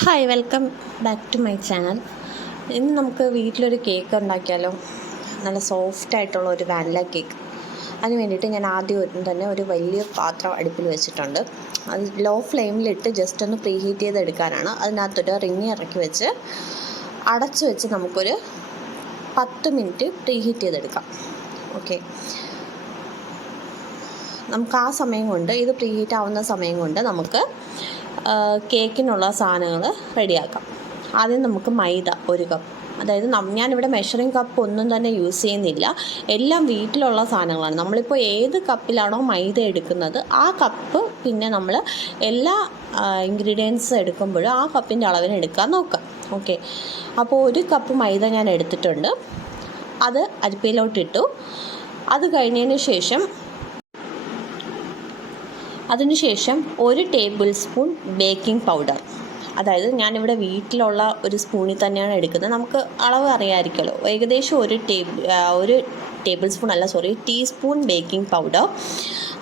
Hi welcome back to my channel ഇന്ന് നമുക്ക് വീട്ടിലൊരു കേക്ക് ഉണ്ടാക്കിയാലോ? നല്ല സോഫ്റ്റ് ആയിട്ടുള്ള ഒരു വാനില കേക്ക് അതിന് വേണ്ടിയിട്ട് ഞാൻ ആദ്യം തന്നെ ഒരു വലിയ പാത്രം അടുപ്പിൽ വെച്ചിട്ടുണ്ട്. അത് ലോ ഫ്ലെയിമിലിട്ട് ജസ്റ്റ് ഒന്ന് പ്രീ ഹീറ്റ് ചെയ്തെടുക്കാനാണ്. അതിനകത്തൊരു റിങ് ഇറക്കി വെച്ച് അടച്ചു വെച്ച് നമുക്കൊരു പത്ത് മിനിറ്റ് പ്രീ ഹീറ്റ് ചെയ്തെടുക്കാം. ഓക്കെ നമുക്ക് ആ സമയം കൊണ്ട് ഇത് പ്രീ ഹീറ്റ് ആവുന്ന സമയം കൊണ്ട് നമുക്ക് കേക്കിനുള്ള സാധനങ്ങൾ റെഡിയാക്കാം. ആദ്യം നമുക്ക് മൈദ ഒരു കപ്പ് അതായത് ഞാനിവിടെ മെഷറിംഗ് കപ്പ് ഒന്നും തന്നെ യൂസ് ചെയ്യുന്നില്ല. എല്ലാം വീട്ടിലുള്ള സാധനങ്ങളാണ്. നമ്മളിപ്പോൾ ഏത് കപ്പിലാണോ മൈദ എടുക്കുന്നത് ആ കപ്പ് പിന്നെ നമ്മൾ എല്ലാ ഇൻഗ്രീഡിയൻസ് എടുക്കുമ്പോഴും ആ കപ്പിന്റെ അളവിന് എടുക്കാൻ നോക്കാം. ഓക്കെ അപ്പോൾ ഒരു കപ്പ് മൈദ ഞാൻ എടുത്തിട്ടുണ്ട്. അത് അരിപ്പയിലോട്ടിട്ടു. അത് കഴിഞ്ഞതിന് ശേഷം അതിനുശേഷം ഒരു ടേബിൾ സ്പൂൺ ബേക്കിംഗ് പൗഡർ. അതായത് ഞാനിവിടെ വീട്ടിലുള്ള ഒരു സ്പൂണിൽ തന്നെയാണ് എടുക്കുന്നത്. നമുക്ക് അളവ് അറിയാമായിരിക്കുമല്ലോ. ഏകദേശം ഒരു ടേബിൾ ഒരു ടേബിൾ സ്പൂൺ അല്ല സോറി ടീസ്പൂൺ ബേക്കിംഗ് പൗഡർ.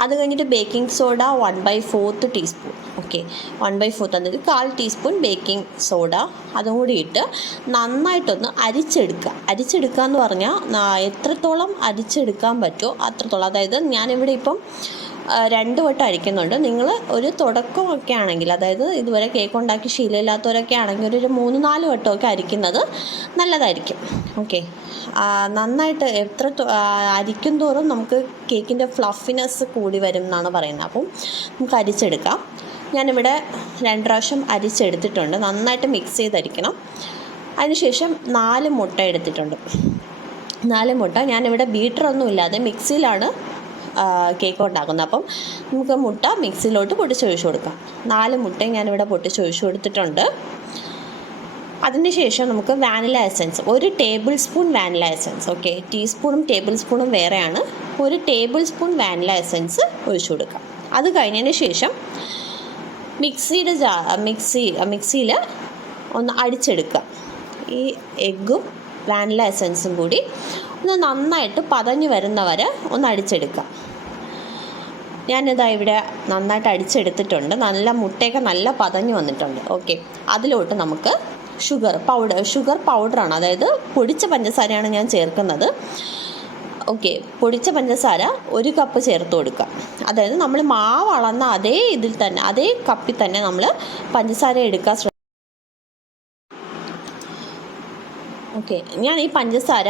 അത് കഴിഞ്ഞിട്ട് baking soda one by fourth teaspoon okay. One by fourth അതായത് കാൽ ടീസ്പൂൺ ബേക്കിംഗ് സോഡ. അതും കൂടി ഇട്ട് നന്നായിട്ടൊന്ന് അരിച്ചെടുക്കുക. അരിച്ചെടുക്കുക എന്ന് പറഞ്ഞാൽ എത്രത്തോളം അരിച്ചെടുക്കാൻ പറ്റുമോ അത്രത്തോളം. അതായത് ഞാനിവിടെ ഇപ്പം രണ്ട് വട്ടം അരിക്കുന്നുണ്ട്. നിങ്ങൾ ഒരു തുടക്കമൊക്കെ ആണെങ്കിൽ അതായത് ഇതുവരെ കേക്ക് ഉണ്ടാക്കി ശീലമില്ലാത്തവരൊക്കെ ആണെങ്കിൽ ഒരു മൂന്ന് നാല് വട്ടമൊക്കെ അരിക്കുന്നത് നല്ലതായിരിക്കും. ഓക്കെ നന്നായിട്ട് എത്ര അരിക്കും തോറും നമുക്ക് കേക്കിന്റെ ഫ്ലഫിനെസ് കൂടി വരും എന്നാണ് പറയുന്നത്. അപ്പം നമുക്ക് അരിച്ചെടുക്കാം. ഞാനിവിടെ രണ്ട് പ്രാവശ്യം അരിച്ചെടുത്തിട്ടുണ്ട്. നന്നായിട്ട് മിക്സ് ചെയ്തരിക്കണം. അതിനുശേഷം നാല് മുട്ട എടുത്തിട്ടുണ്ട്. നാല് മുട്ട. ഞാനിവിടെ ബീറ്ററൊന്നും ഇല്ലാതെ മിക്സിയിലാണ് കേക്ക് ഉണ്ടാക്കുന്നത് അപ്പം നമുക്ക് മുട്ട മിക്സിയിലോട്ട് പൊട്ടിച്ചൊഴിച്ച് കൊടുക്കാം. നാല് മുട്ടയും ഞാനിവിടെ പൊട്ടിച്ചൊഴിച്ച് കൊടുത്തിട്ടുണ്ട്. അതിനുശേഷം നമുക്ക് വാനില എസൻസ് ഒരു tablespoon vanilla essence okay? ടീസ്പൂണും ടേബിൾ സ്പൂണും വേറെയാണ്. ഒരു ടേബിൾ സ്പൂൺ വാനില എസൻസ് ഒഴിച്ചു കൊടുക്കാം. അത് കഴിഞ്ഞതിന് ശേഷം മിക്സിയുടെ ജാ മിക്സി മിക്സിയിൽ ഒന്ന് അടിച്ചെടുക്കുക. ഈ എഗ്ഗും വാനില എസൻസും കൂടി ഒന്ന് നന്നായിട്ട് പതഞ്ഞു വരുന്ന വരെ ഒന്ന് അടിച്ചെടുക്കുക ഞാനിതാ ഇവിടെ നന്നായിട്ട് അടിച്ചെടുത്തിട്ടുണ്ട്. നല്ല മുട്ടയൊക്കെ നല്ല പതഞ്ഞു വന്നിട്ടുണ്ട്. ഓക്കെ അതിലോട്ട് നമുക്ക് ഷുഗർ പൗഡർ ഷുഗർ പൗഡറാണ് അതായത് പൊടിച്ച പഞ്ചസാരയാണ് ഞാൻ ചേർക്കുന്നത്. ഓക്കെ പൊടിച്ച പഞ്ചസാര ഒരു കപ്പ് ചേർത്ത് കൊടുക്കുക അതായത് നമ്മൾ മാവ് അളന്ന അതേ ഇതിൽ തന്നെ അതേ കപ്പിൽ തന്നെ നമ്മൾ പഞ്ചസാര എടുക്കാൻ ശ്രമിക്കുക ഓക്കെ ഞാൻ ഈ പഞ്ചസാര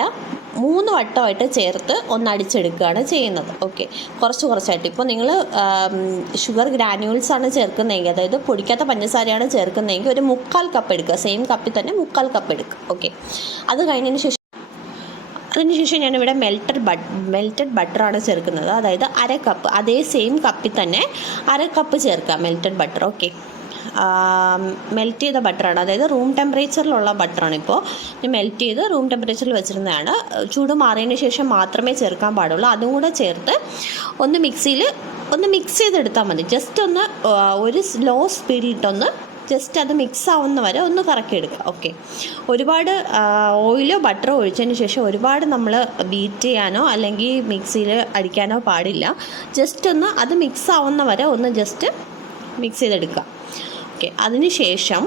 മൂന്ന് വട്ടമായിട്ട് ചേർത്ത് ഒന്ന് അടിച്ചെടുക്കുകയാണ് ചെയ്യുന്നത്. ഓക്കെ കുറച്ച് കുറച്ചായിട്ട്. ഇപ്പോൾ നിങ്ങൾ ഷുഗർ ഗ്രാനുവൽസ് ആണ് ചേർക്കുന്നതെങ്കിൽ അതായത് പൊടിക്കാത്ത പഞ്ചസാരയാണ് ചേർക്കുന്നതെങ്കിൽ ഒരു മുക്കാൽ കപ്പ് എടുക്കുക. സെയിം കപ്പിൽ തന്നെ മുക്കാൽ കപ്പ് എടുക്കുക. ഓക്കെ അത് കഴിഞ്ഞതിന് ശേഷം അതിനുശേഷം ഞാനിവിടെ മെൽറ്റഡ് ബട്ട് മെൽറ്റഡ് ബട്ടറാണ് ചേർക്കുന്നത്. അതായത് അര കപ്പ് അതേ സെയിം കപ്പിൽ തന്നെ അര കപ്പ് ചേർക്കുക മെൽറ്റഡ് ബട്ടർ ഓക്കെ മെൽറ്റ് ചെയ്ത ബട്ടറാണ് അതായത് റൂം ടെമ്പറേച്ചറിലുള്ള ബട്ടറാണ് ഇപ്പോൾ മെൽറ്റ് ചെയ്ത് റൂം ടെമ്പറേച്ചറിൽ വെച്ചിരുന്നതാണ്. ചൂട് മാറിയതിന് ശേഷം മാത്രമേ ചേർക്കാൻ പാടുള്ളൂ. അതും കൂടെ ചേർത്ത് ഒന്ന് മിക്സിയിൽ ഒന്ന് മിക്സ് ചെയ്തെടുത്താൽ മതി. ജസ്റ്റ് ഒന്ന് ഒരു ലോ സ്പീഡിലിട്ടൊന്ന് ജസ്റ്റ് അത് മിക്സ് ആവുന്ന വരെ ഒന്ന് കറക്കിയെടുക്കുക. ഓക്കെ ഒരുപാട് ഓയിലോ ബട്ടറോ ഒഴിച്ചതിന് ശേഷം ഒരുപാട് നമ്മൾ ബീറ്റ് ചെയ്യാനോ അല്ലെങ്കിൽ മിക്സിയിൽ അടിക്കാനോ പാടില്ല. ജസ്റ്റ് ഒന്ന് അത് മിക്സ് ആവുന്ന വരെ ഒന്ന് ജസ്റ്റ് മിക്സ് ചെയ്തെടുക്കുക. ഓക്കെ അതിന് ശേഷം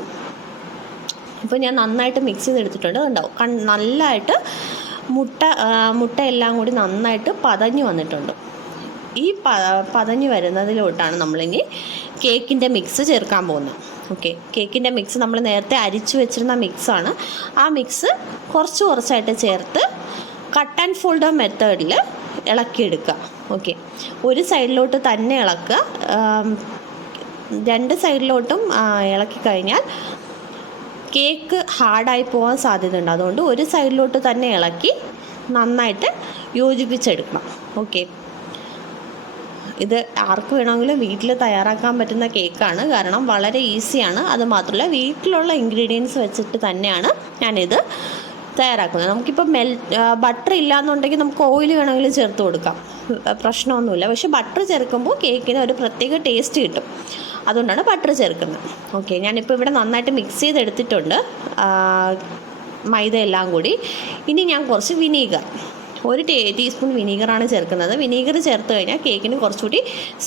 ഇപ്പോൾ ഞാൻ നന്നായിട്ട് മിക്സ് ചെയ്തെടുത്തിട്ടുണ്ട്. കൺ നല്ലതായിട്ട് മുട്ട മുട്ട എല്ലാം കൂടി നന്നായിട്ട് പതഞ്ഞു വന്നിട്ടുണ്ട്. ഈ പ പതഞ്ഞ് വരുന്നതിലോട്ടാണ് നമ്മളിനി കേക്കിന്റെ മിക്സ് ചേർക്കാൻ പോകുന്നത്. ഓക്കെ കേക്കിന്റെ മിക്സ് നമ്മൾ നേരത്തെ അരിച്ചു വെച്ചിരുന്ന മിക്സാണ് ആ മിക്സ് കുറച്ച് കുറച്ചായിട്ട് ചേർത്ത് കട്ട് ആൻഡ് ഫോൾഡ് മെത്തേഡിൽ ഇളക്കിയെടുക്കുക. ഓക്കെ ഒരു സൈഡിലോട്ട് തന്നെ ഇളക്കുക. രണ്ട് സൈഡിലോട്ടും ഇളക്കി കഴിഞ്ഞാൽ കേക്ക് ഹാർഡായി പോകാൻ സാധ്യതയുണ്ട്. അതുകൊണ്ട് ഒരു സൈഡിലോട്ട് തന്നെ ഇളക്കി നന്നായിട്ട് യോജിപ്പിച്ചെടുക്കണം. ഓക്കെ. ഇത് ആർക്ക് വേണമെങ്കിലും വീട്ടിൽ തയ്യാറാക്കാൻ പറ്റുന്ന കേക്കാണ്. കാരണം വളരെ ഈസിയാണ്. അത് മാത്രമല്ല വീട്ടിലുള്ള ഇൻഗ്രീഡിയൻസ് വെച്ചിട്ട് തന്നെയാണ് ഞാനിത് തയ്യാറാക്കുന്നത്. നമുക്കിപ്പോൾ മെൽ ബട്ടർ ഇല്ലാന്നുണ്ടെങ്കിൽ നമുക്ക് ഓയിൽ വേണമെങ്കിലും ചേർത്ത് കൊടുക്കാം. പ്രശ്നമൊന്നുമില്ല. പക്ഷെ ബട്ടർ ചേർക്കുമ്പോൾ കേക്കിന് ഒരു പ്രത്യേക ടേസ്റ്റ് കിട്ടും. അതുകൊണ്ടാണ് ബട്ടർ ചേർക്കുന്നത്. ഓക്കെ ഞാനിപ്പോൾ ഇവിടെ നന്നായിട്ട് മിക്സ് ചെയ്തെടുത്തിട്ടുണ്ട്. മൈദ എല്ലാം കൂടി. ഇനി ഞാൻ കുറച്ച് വിനീഗർ ഒരു ടീ ടീസ്പൂൺ വിനീഗറാണ് ചേർക്കുന്നത്. വിനീഗർ ചേർത്ത് കഴിഞ്ഞാൽ കേക്കിന് കുറച്ചുകൂടി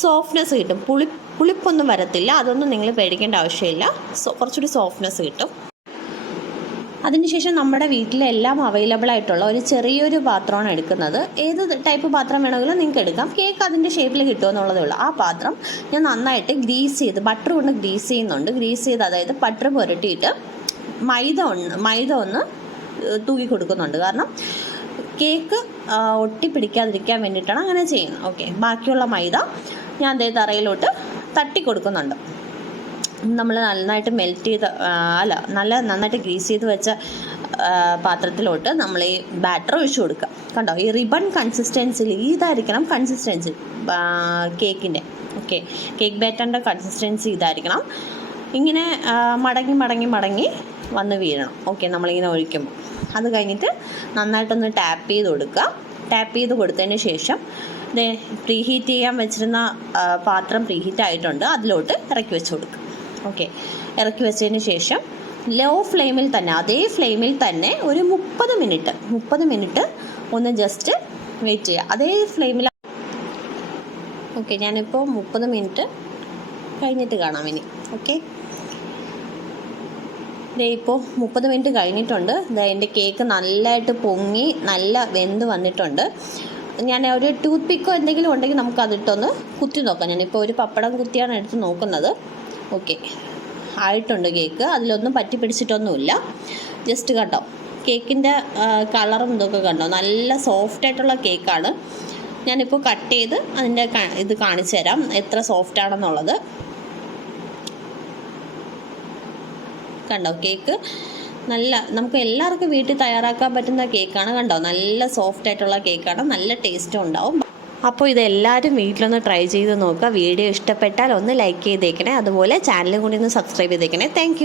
സോഫ്റ്റ്നെസ് കിട്ടും. പുളി പുളിപ്പൊന്നും വരത്തില്ല. അതൊന്നും നിങ്ങൾ പേടിക്കേണ്ട ആവശ്യമില്ല. സോ കുറച്ചുകൂടി സോഫ്റ്റ്നെസ് കിട്ടും. അതിനുശേഷം നമ്മുടെ വീട്ടിലെല്ലാം അവൈലബിൾ ആയിട്ടുള്ള ഒരു ചെറിയൊരു പാത്രമാണ് എടുക്കുന്നത്. ഏത് ടൈപ്പ് പാത്രം വേണമെങ്കിലും നിങ്ങൾക്ക് എടുക്കാം. കേക്ക് അതിന്റെ ഷേപ്പിൽ കിട്ടുമെന്നുള്ളതേ ഉള്ളൂ. ആ പാത്രം ഞാൻ നന്നായിട്ട് ഗ്രീസ് ചെയ്ത് ബട്ടർ കൊണ്ട് ഗ്രീസ് ചെയ്യുന്നുണ്ട്. ഗ്രീസ് ചെയ്ത് അതായത് ബട്ടർ പുരട്ടിയിട്ട് മൈദ ഒന്ന് മൈദ ഒന്ന് തൂക്കി കൊടുക്കുന്നുണ്ട്. കാരണം കേക്ക് ഒട്ടിപ്പിടിക്കാതിരിക്കാൻ വേണ്ടിയിട്ടാണ് അങ്ങനെ ചെയ്യുന്നത്. ഓക്കെ ബാക്കിയുള്ള മൈദ ഞാൻ അതേ തറയിലോട്ട് തട്ടി കൊടുക്കുന്നുണ്ട്. നമ്മൾ നന്നായിട്ട് മെൽറ്റ് ചെയ്ത് അല്ല നല്ല നന്നായിട്ട് ഗ്രീസ് ചെയ്ത് വെച്ച പാത്രത്തിലോട്ട് നമ്മൾ ഈ ബാറ്റർ ഒഴിച്ചു കൊടുക്കുക കണ്ടോ? ഈ റിബൺ കൺസിസ്റ്റൻസിൽ ഇതായിരിക്കണം കൺസിസ്റ്റൻസി കേക്കിന്റെ ഓക്കെ കേക്ക് ബാറ്ററിന്റെ കൺസിസ്റ്റൻസി ഇതായിരിക്കണം. ഇങ്ങനെ മടങ്ങി മടങ്ങി മടങ്ങി വന്ന് വീഴണം. ഓക്കെ നമ്മളിങ്ങനെ ഒഴിക്കുമ്പോൾ അത് കഴിഞ്ഞിട്ട് നന്നായിട്ടൊന്ന് ടാപ്പ് ചെയ്ത് കൊടുക്കുക ടാപ്പ് ചെയ്ത് കൊടുത്തതിന് ശേഷം പ്രീഹീറ്റ് ചെയ്യാൻ വെച്ചിരുന്ന പാത്രം പ്രീഹീറ്റ് ആയിട്ടുണ്ട്. അതിലോട്ട് ഇറക്കി വെച്ച് കൊടുക്കുക ഓക്കെ ഇറക്കി വെച്ചതിന് ശേഷം ലോ ഫ്ലെയിമിൽ തന്നെ അതേ ഫ്ലെയിമിൽ തന്നെ ഒരു മുപ്പത് മിനിറ്റ് മുപ്പത് മിനിറ്റ് ഒന്ന് ജസ്റ്റ് വെയിറ്റ് ചെയ്യുക. അതേ ഫ്ലെയിമിൽ ഓക്കെ ഞാനിപ്പോൾ മുപ്പത് മിനിറ്റ് കഴിഞ്ഞിട്ട് കാണാം ഇനി. ഓക്കെ ദേ ഇപ്പോൾ മുപ്പത് മിനിറ്റ് കഴിഞ്ഞിട്ടുണ്ട്. ദേ എന്റെ കേക്ക് നല്ലതായിട്ട് പൊങ്ങി നല്ല വെന്ത് വന്നിട്ടുണ്ട്. ഞാൻ ഒരു ടൂത്ത് പിക്കോ എന്തെങ്കിലും ഉണ്ടെങ്കിൽ നമുക്ക് അതിട്ടൊന്ന് കുത്തി നോക്കാം. ഞാനിപ്പോൾ ഒരു പപ്പടം കുത്തിയാണ് എടുത്ത് നോക്കുന്നത്. ഓക്കെ. ആയിട്ടുണ്ട് കേക്ക്. അതിലൊന്നും പറ്റി പിടിച്ചിട്ടൊന്നുമില്ല. ജസ്റ്റ് കണ്ടോ കേക്കിന്റെ കളറും ഇതൊക്കെ കണ്ടോ? നല്ല സോഫ്റ്റ് ആയിട്ടുള്ള കേക്കാണ്. ഞാനിപ്പോൾ കട്ട് ചെയ്ത് അതിന്റെ ഇത് കാണിച്ചു തരാം. എത്ര സോഫ്റ്റ് ആണെന്നുള്ളത്. കണ്ടോ കേക്ക്? നല്ല നമുക്ക് എല്ലാവർക്കും വീട്ടിൽ തയ്യാറാക്കാൻ പറ്റുന്ന കേക്കാണ്. കണ്ടോ? നല്ല സോഫ്റ്റ് ആയിട്ടുള്ള കേക്കാണ്. നല്ല ടേസ്റ്റും ഉണ്ടാവും. അപ്പോൾ ഇതെല്ലാവരും വീട്ടിലൊന്ന് ട്രൈ ചെയ്ത് നോക്കുക. വീഡിയോ ഇഷ്ടപ്പെട്ടാൽ ഒന്ന് ലൈക്ക് ചെയ്തേക്കണേ. അതുപോലെ ചാനൽ കൂടി ഒന്ന് സബ്സ്ക്രൈബ് ചെയ്തേക്കണേ. താങ്ക്